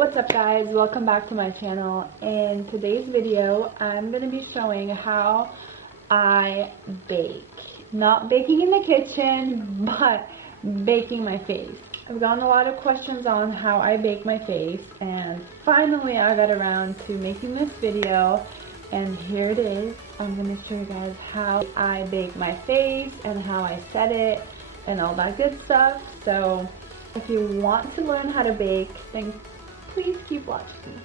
What's up guys, welcome back to my channel. In today's video I'm going to be showing how I bake. Not baking in the kitchen, but baking my face. I've gotten a lot of questions on how I bake my face, and finally I got around to making this video, and here it is. I'm going to show you guys how I bake my face and how I set it and all that good stuff. So if you want to learn how to bake, then please keep watching.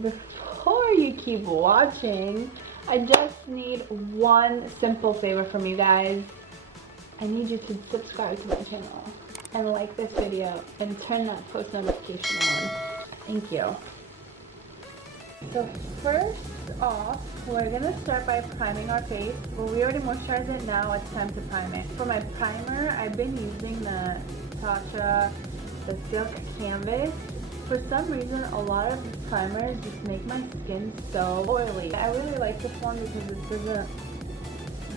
Before you keep watching, I just need one simple favor from you guys. I need you to subscribe to my channel and like this video and turn that post notification on. Thank you. So first off, we're going to start by priming our face. Well, we already moisturized it, now it's time to prime it. For my primer, I've been using the Silk Canvas. For some reason, a lot of these primers just make my skin so oily. I really like this one because it doesn't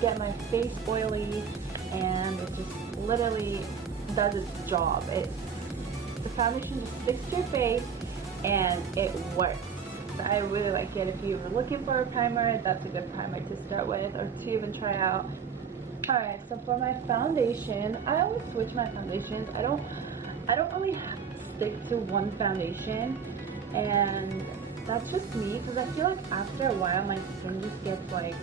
get my face oily, and it just literally does its job. The foundation just sticks to your face and it works. So I really like it. If you were looking for a primer, that's a good primer to start with or to even try out. Alright, so for my foundation, I always switch my foundations. I don't really stick to one foundation, and that's just me because I feel like after a while my skin just gets like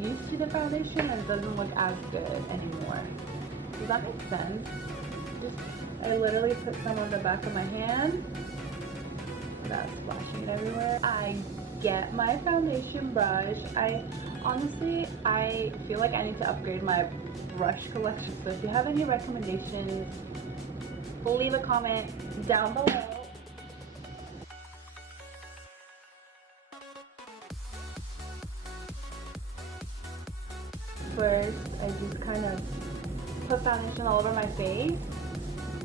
used to the foundation and it doesn't look as good anymore. Does that make sense? I literally put some on the back of my hand without splashing it everywhere. I get my foundation brush. Honestly, I feel like I need to upgrade my brush collection, so if you have any recommendations, leave a comment down below. First, I just kind of put foundation all over my face,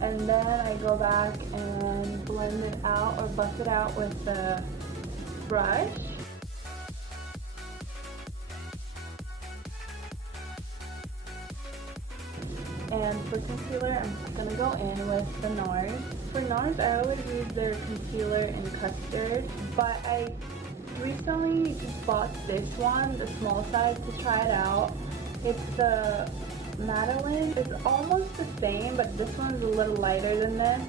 and then I go back and blend it out or buff it out with the brush. And for concealer, I'm just going to go in with the NARS. For NARS, I always use their concealer in custard, but I recently bought this one, the small size, to try it out. It's the Madeline. It's almost the same, but this one's a little lighter than this.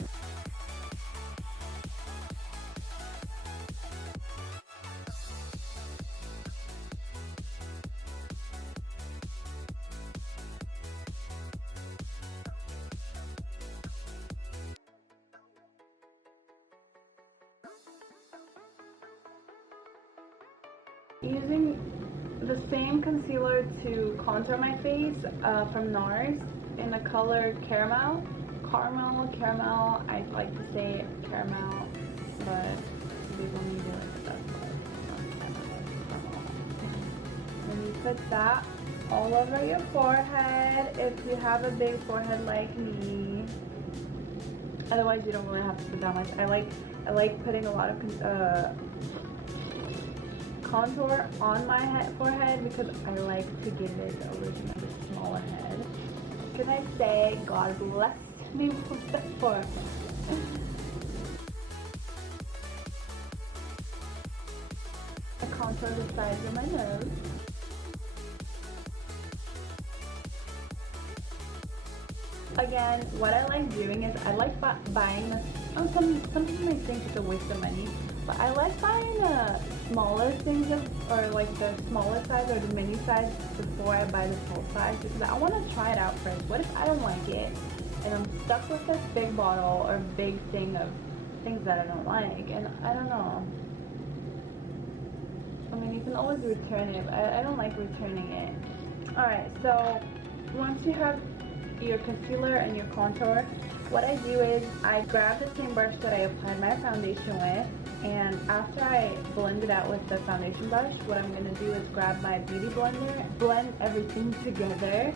Using the same concealer to contour my face from NARS in the color caramel. I like to say caramel, but we don't need it like that. And you put that all over your forehead if you have a big forehead like me. Otherwise, you don't really have to put that much. I like putting a lot of contour on my forehead because I like to give it a little bit smaller head. Can I say God bless me with the forehead? I contour the sides of my nose. Again, what I like doing is I like buying this. Some people may think it's a waste of money, but I like buying the smaller things or like the smaller size or the mini size before I buy the full size, because I want to try it out first. What if I don't like it and I'm stuck with this big bottle or big thing of things that I don't like, and I don't know. I mean, you can always return it, but I don't like returning it. Alright, so once you have your concealer and your contour, what I do is I grab the same brush that I applied my foundation with, and after I blend it out with the foundation brush, what I'm going to do is grab my beauty blender, blend everything together.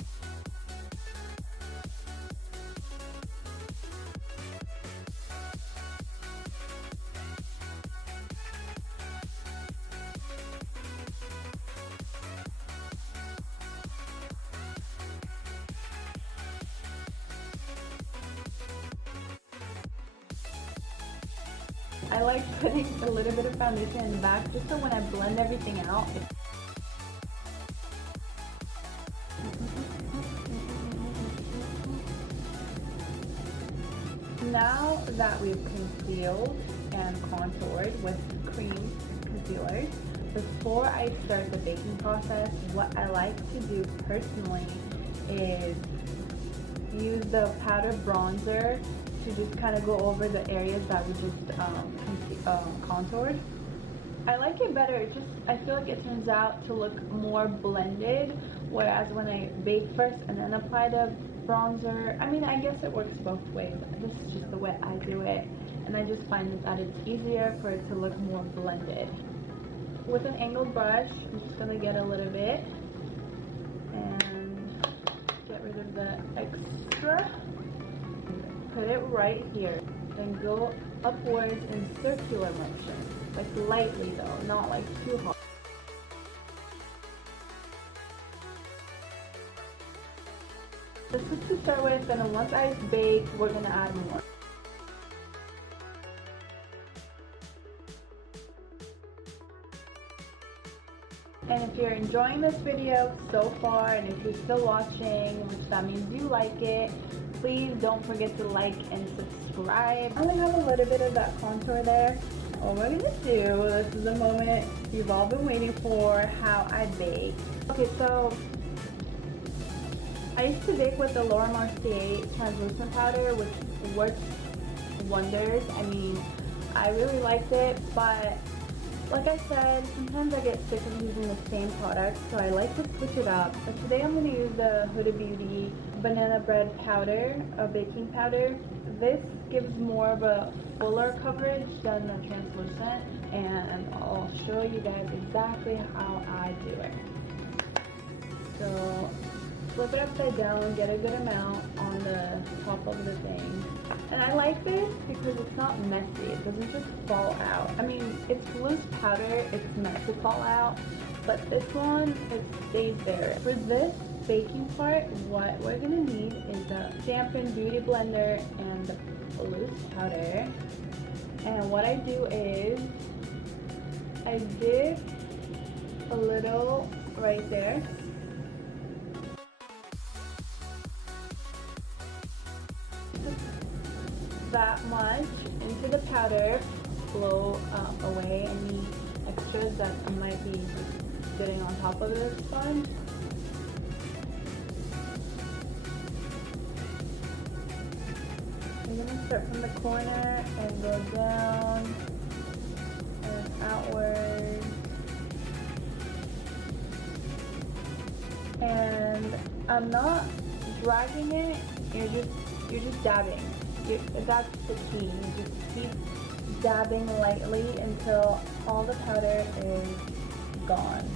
I like putting a little bit of foundation in the back just so when I blend everything out. Now that we've concealed and contoured with cream concealer, before I start the baking process, what I like to do personally is use the powder bronzer to just kind of go over the areas that we just contoured. I like it better. I feel like it turns out to look more blended, whereas when I bake first and then apply the bronzer, I mean, I guess it works both ways. This is just the way I do it, and I just find that it's easier for it to look more blended. With an angled brush, I'm just going to get a little bit and get rid of the extra. Put it right here, then go upwards in circular motion, like lightly though, not like too hard. This is to start with, and then once I bake, we're going to add more. And if you're enjoying this video so far, and if you're still watching, which that means you like it, please don't forget to like and subscribe. I only have a little bit of that contour there. What we're going to do, this is the moment you've all been waiting for, how I bake. Okay, so I used to bake with the Laura Mercier translucent powder, which works wonders. I mean, I really liked it, but like I said, sometimes I get sick of using the same product, so I like to switch it up. But today I'm going to use the Huda Beauty banana bread powder, a baking powder. This gives more of a fuller coverage than the translucent, and I'll show you guys exactly how I do it. So flip it upside down, get a good amount on the top of the thing. And I like this because it's not messy. It doesn't just fall out. I mean, it's loose powder, it's meant to fall out, but this one, it stays there. For this baking part, what we're gonna need is a dampened beauty blender and the loose powder. And what I do is, I dip a little right there. That much into the powder, blow away any extras that might be sitting on top of the sponge. I'm going to start from the corner and go down and outward. And I'm not dragging it, you're just dabbing. That's the key. You just keep dabbing lightly until all the powder is gone.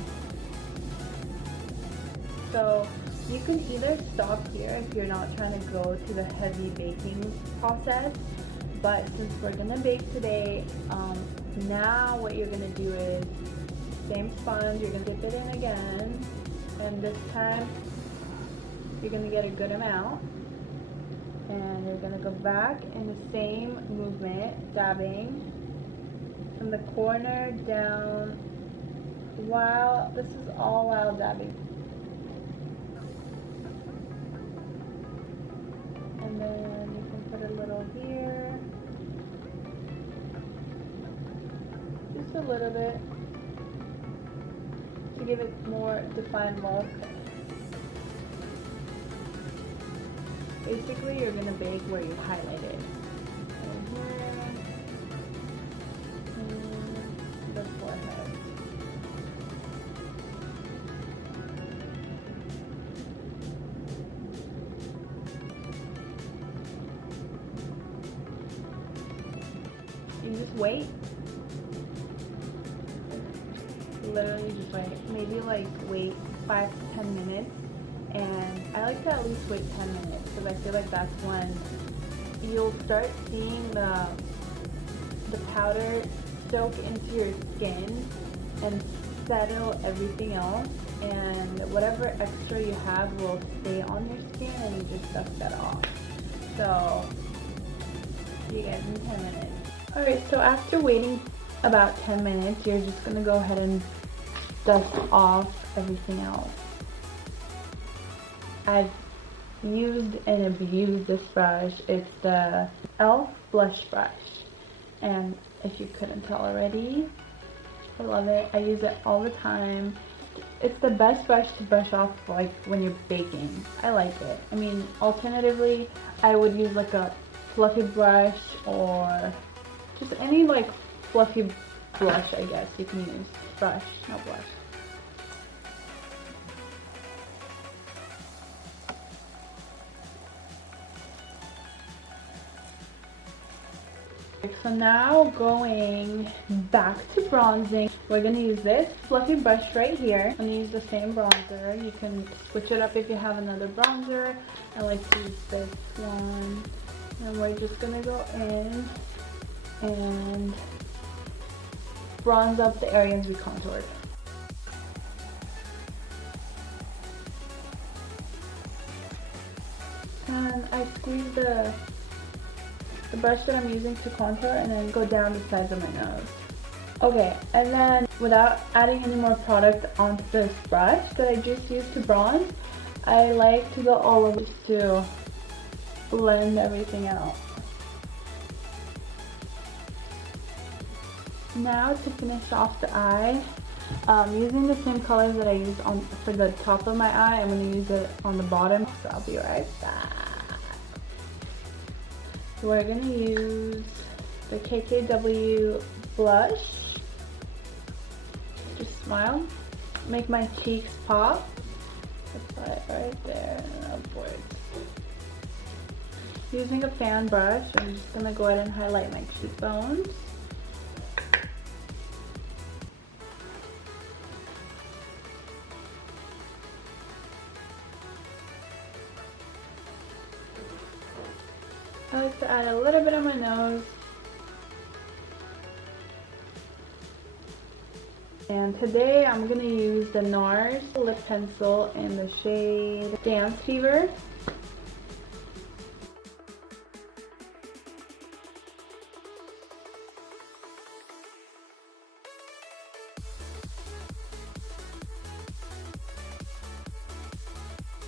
So you can either stop here if you're not trying to go to the heavy baking process, but since we're gonna bake today, now what you're gonna do is same sponge, you're gonna dip it in again, and this time you're gonna get a good amount. And you're going to go back in the same movement, dabbing from the corner down this is all while dabbing. And then you can put a little here, just a little bit, to give it more defined look. Basically, you're going to bake where you highlighted. And here, and the forehead. You just wait. Literally just wait. Maybe like wait 5 to 10 minutes. And I like to at least wait 10 minutes because I feel like that's when you'll start seeing the powder soak into your skin and settle everything else, and whatever extra you have will stay on your skin and you just dust that off. So see you guys in 10 minutes. Alright, so after waiting about 10 minutes, you're just going to go ahead and dust off everything else. I've used and abused this brush. It's the e.l.f. blush brush. And if you couldn't tell already, I love it. I use it all the time. It's the best brush to brush off like when you're baking. I like it. I mean, alternatively, I would use like a fluffy brush or just any like fluffy blush, I guess you can use. Brush, not blush. So now going back to bronzing, we're going to use this fluffy brush right here. I'm going to use the same bronzer. You can switch it up if you have another bronzer. I like to use this one. And we're just going to go in and bronze up the areas we contoured. And I squeeze the brush that I'm using to contour and then go down the sides of my nose. Okay, and then without adding any more product onto this brush that I just used to bronze, I like to go all over just to blend everything out. Now to finish off the eye, using the same colors that I used for the top of my eye, I'm going to use it on the bottom, so I'll be right back. We're going to use the KKW blush. Just smile. Make my cheeks pop. Apply it right there and upwards. Using a fan brush, I'm just going to go ahead and highlight my cheekbones. I like to add a little bit on my nose. And today I'm going to use the NARS lip pencil in the shade Dance Fever.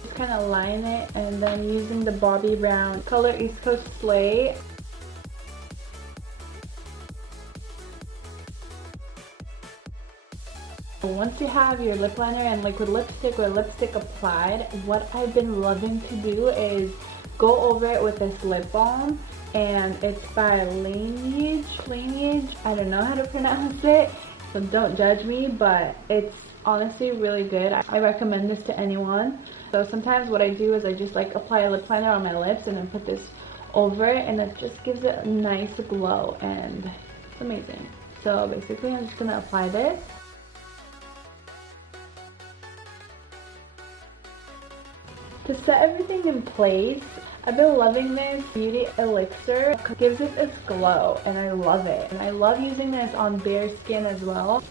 Just kind of line it, and then using the Bobbi Brown color East Coast Slay. Once you have your lip liner and liquid lipstick or lipstick applied, what I've been loving to do is go over it with this lip balm, and it's by Lineage. I don't know how to pronounce it, so don't judge me, but it's honestly really good. I recommend this to anyone. So sometimes what I do is I just like apply a lip liner on my lips and then put this over it, and it just gives it a nice glow, and it's amazing. So basically I'm just going to apply this. To set everything in place, I've been loving this Beauty Elixir. It gives it this glow, and I love it. And I love using this on bare skin as well.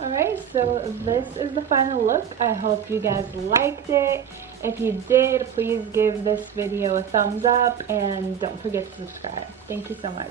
Alright, so this is the final look. I hope you guys liked it. If you did, please give this video a thumbs up and don't forget to subscribe. Thank you so much.